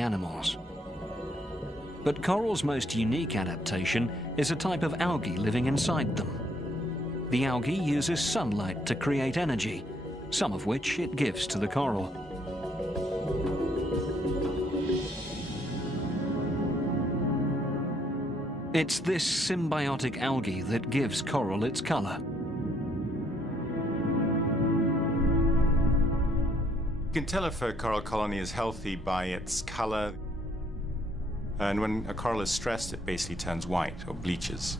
animals. But coral's most unique adaptation is a type of algae living inside them. The algae uses sunlight to create energy, some of which it gives to the coral. It's this symbiotic algae that gives coral its color. You can tell if a coral colony is healthy by its color. And when a coral is stressed, it basically turns white or bleaches.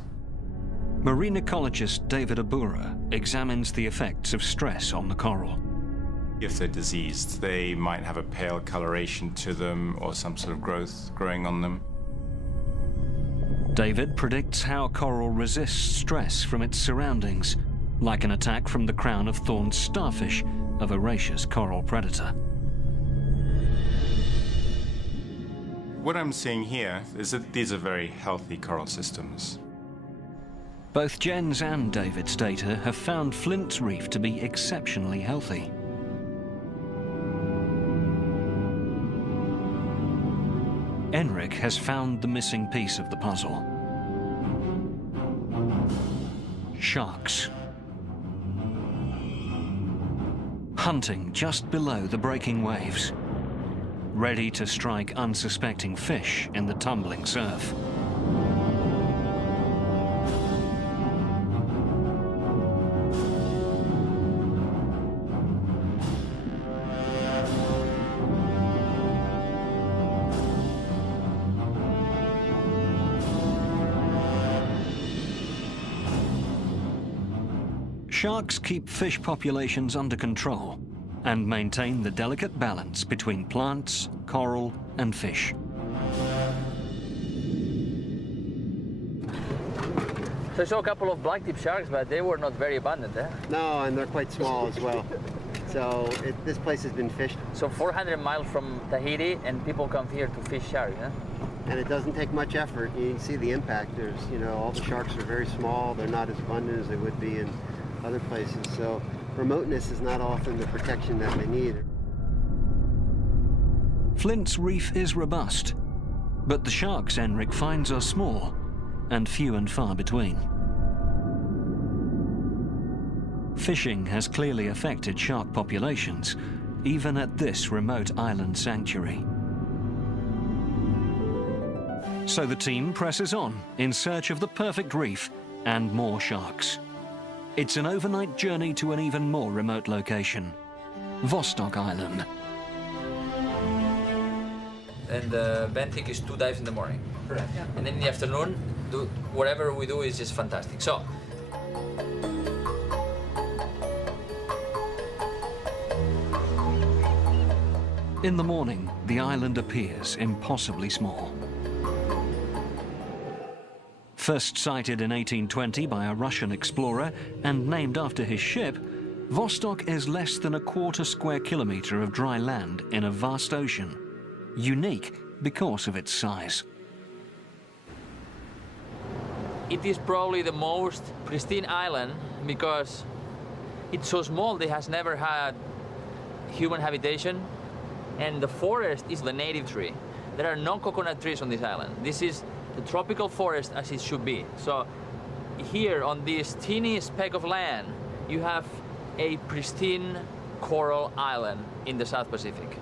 Marine ecologist David Abura examines the effects of stress on the coral. If they're diseased, they might have a pale coloration to them or some sort of growth growing on them. David predicts how coral resists stress from its surroundings, like an attack from the crown of thorns starfish, a voracious coral predator. What I'm seeing here is that these are very healthy coral systems. Both Jen's and David's data have found Flint's Reef to be exceptionally healthy. Enric has found the missing piece of the puzzle. Sharks. Hunting just below the breaking waves, ready to strike unsuspecting fish in the tumbling surf. Sharks keep fish populations under control and maintain the delicate balance between plants, coral, and fish. So I saw a couple of black-tip sharks, but they were not very abundant, eh? No, and they're quite small as well. So this place has been fished. So 400 miles from Tahiti, and people come here to fish sharks, eh? And it doesn't take much effort. You can see the impact. There's, all the sharks are very small. They're not as abundant as they would be in other places. So remoteness is not often the protection that they need. Flint's Reef is robust, but the sharks Enric finds are small and few and far between. Fishing has clearly affected shark populations, even at this remote island sanctuary. So the team presses on in search of the perfect reef and more sharks. It's an overnight journey to an even more remote location, Vostok Island. And the Bentic is 2 dives in the morning. Correct. Yeah. And then in the afternoon, whatever we do is just fantastic. So. In the morning, the island appears impossibly small. First sighted in 1820 by a Russian explorer and named after his ship, Vostok is less than a quarter square kilometer of dry land in a vast ocean, unique because of its size. It is probably the most pristine island because it's so small it has never had human habitation, and the forest is the native tree. There are no coconut trees on this island. This is the tropical forest as it should be. So here on this teeny speck of land, you have a pristine coral island in the South Pacific.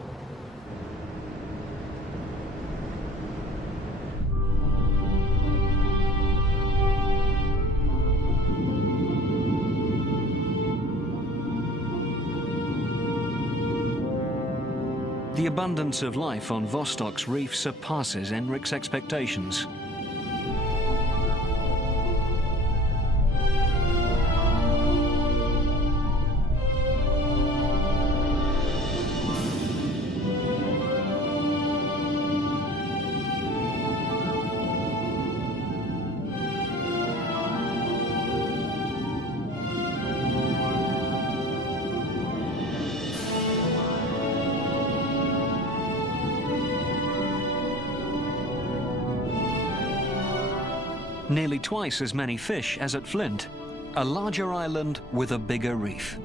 The abundance of life on Vostok's reef surpasses Enric's expectations. Nearly twice as many fish as at Flint, a larger island with a bigger reef.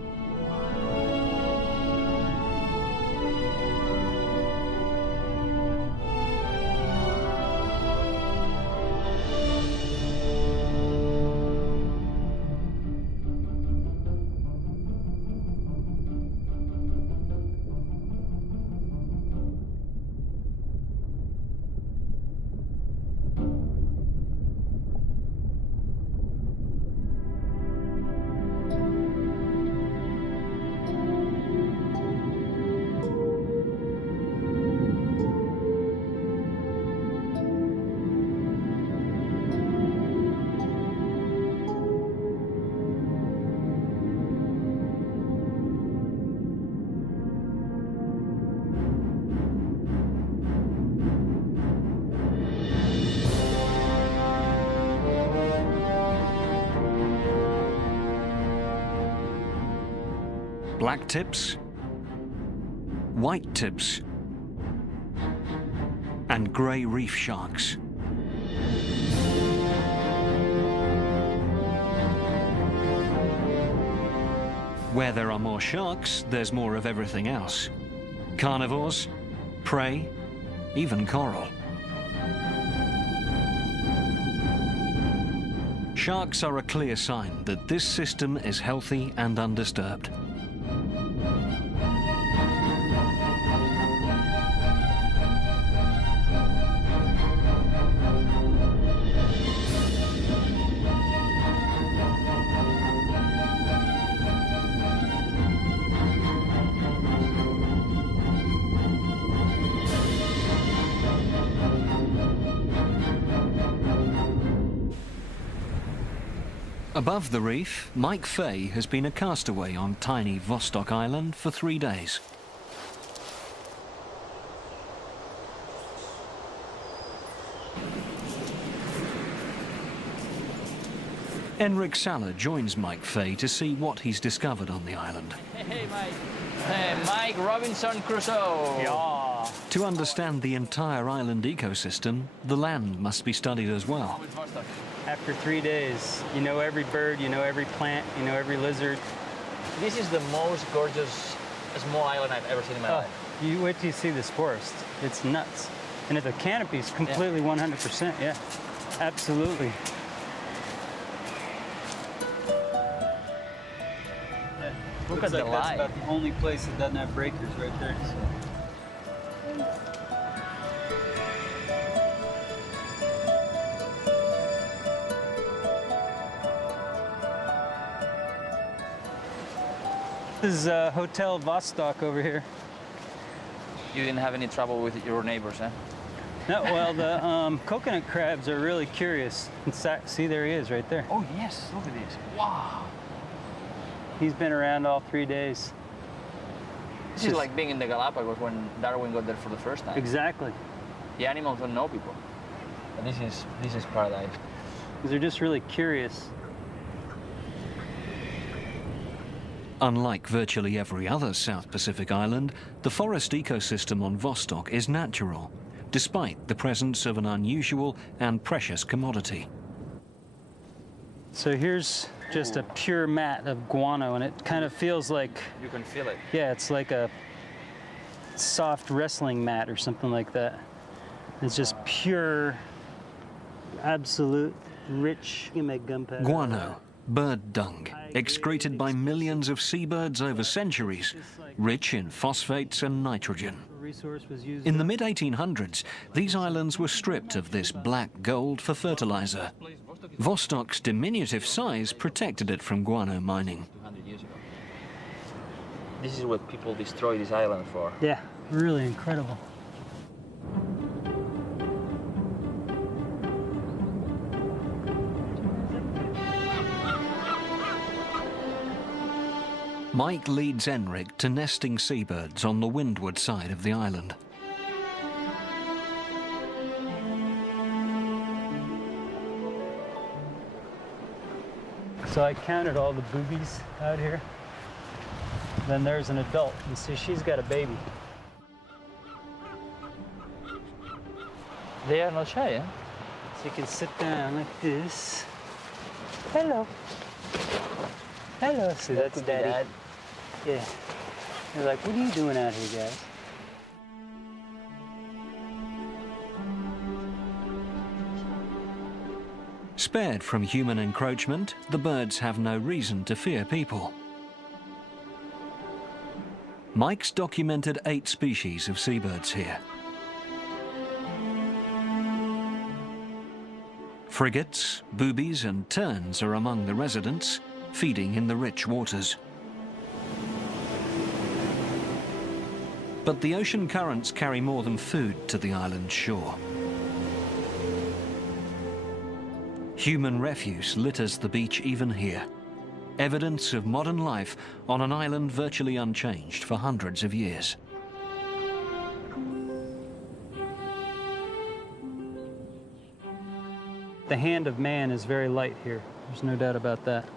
black tips, white tips, and grey reef sharks. Where there are more sharks, there's more of everything else. Carnivores, prey, even coral. Sharks are a clear sign that this system is healthy and undisturbed. Above the reef, Mike Fay has been a castaway on tiny Vostok Island for 3 days. Enric Saller joins Mike Fay to see what he's discovered on the island. Hey, Mike. Hey, Mike Robinson Crusoe. Yeah. To understand the entire island ecosystem, the land must be studied as well. After 3 days, you know every bird, you know every plant, you know every lizard. This is the most gorgeous small island I've ever seen in my life. You wait till you see this forest. It's nuts. And the canopy is completely 100%, yeah. Absolutely. Look at the That's light. about the only place that doesn't have breakers right there. This is Hotel Vostok over here. You didn't have any trouble with your neighbors, huh? No, well, the coconut crabs are really curious. See, there he is right there. Oh, yes. Look at this. Wow. He's been around all 3 days. This is like being in the Galapagos when Darwin got there for the first time. Exactly. The animals don't know people. But this is paradise. They're just really curious. Unlike virtually every other South Pacific island, the forest ecosystem on Vostok is natural, despite the presence of an unusual and precious commodity. So here's just a pure mat of guano, and it kind of feels like... You can feel it. Yeah, it's like a soft wrestling mat or something like that. It's just pure, absolute, rich... Guano, bird dung, excreted by millions of seabirds over centuries, rich in phosphates and nitrogen. In the mid-1800s, these islands were stripped of this black gold for fertilizer. Vostok's diminutive size protected it from guano mining. 200 years ago. This is what people destroy this island for. Yeah, really incredible. Mike leads Enric to nesting seabirds on the windward side of the island. So I counted all the boobies out here. Then there's an adult. You see, she's got a baby. They are not shy, huh? So you can sit down like this. Hello. Hello. See, that's Daddy. Dad. Yeah. They're like, what are you doing out here, guys? Spared from human encroachment, the birds have no reason to fear people. Mike's documented 8 species of seabirds here. Frigates, boobies and terns are among the residents, feeding in the rich waters. But the ocean currents carry more than food to the island's shore. Human refuse litters the beach even here. Evidence of modern life on an island virtually unchanged for hundreds of years. The hand of man is very light here. There's no doubt about that.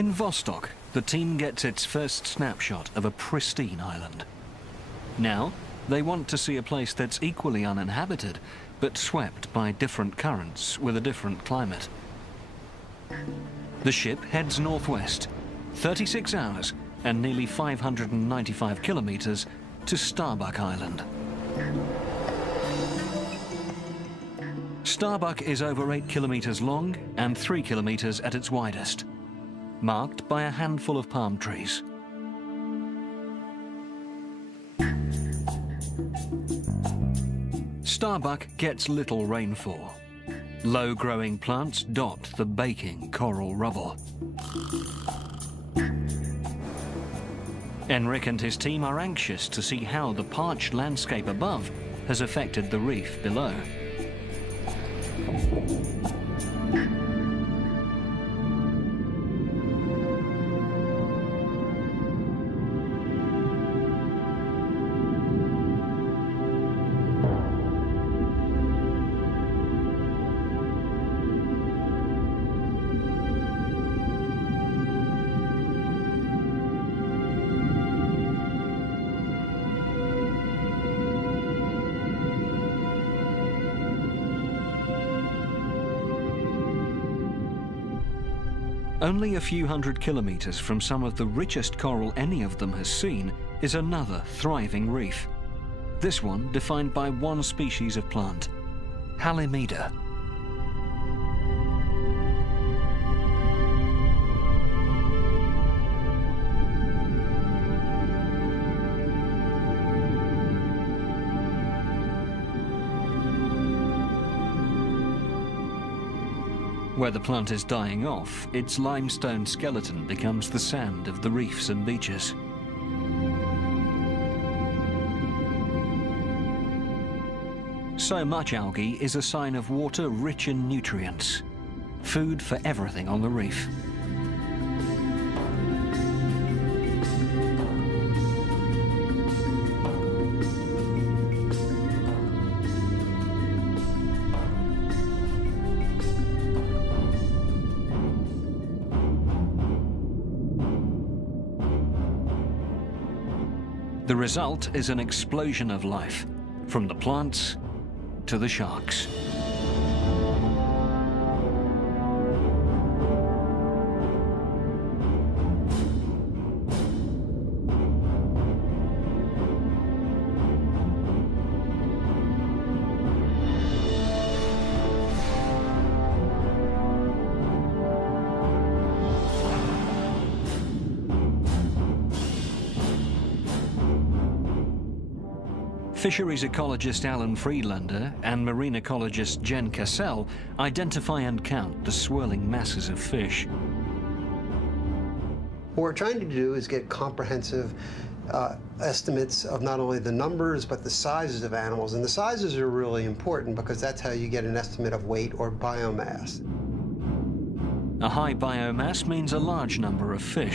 In Vostok, the team gets its first snapshot of a pristine island. Now, they want to see a place that's equally uninhabited, but swept by different currents with a different climate. The ship heads northwest, 36 hours and nearly 595 kilometers to Starbuck Island. Starbuck is over 8 kilometers long and 3 kilometers at its widest, marked by a handful of palm trees. Starbuck gets little rainfall. Low-growing plants dot the baking coral rubble. Enric and his team are anxious to see how the parched landscape above has affected the reef below. Only a few hundred kilometers from some of the richest coral any of them has seen is another thriving reef. This one defined by one species of plant, Halimeda. Where the plant is dying off, its limestone skeleton becomes the sand of the reefs and beaches. So much algae is a sign of water rich in nutrients, food for everything on the reef. The result is an explosion of life, from the plants to the sharks. Fisheries ecologist Alan Friedlander and marine ecologist Jen Cassell identify and count the swirling masses of fish. What we're trying to do is get comprehensive estimates of not only the numbers but the sizes of animals. And the sizes are really important because that's how you get an estimate of weight or biomass. A high biomass means a large number of fish.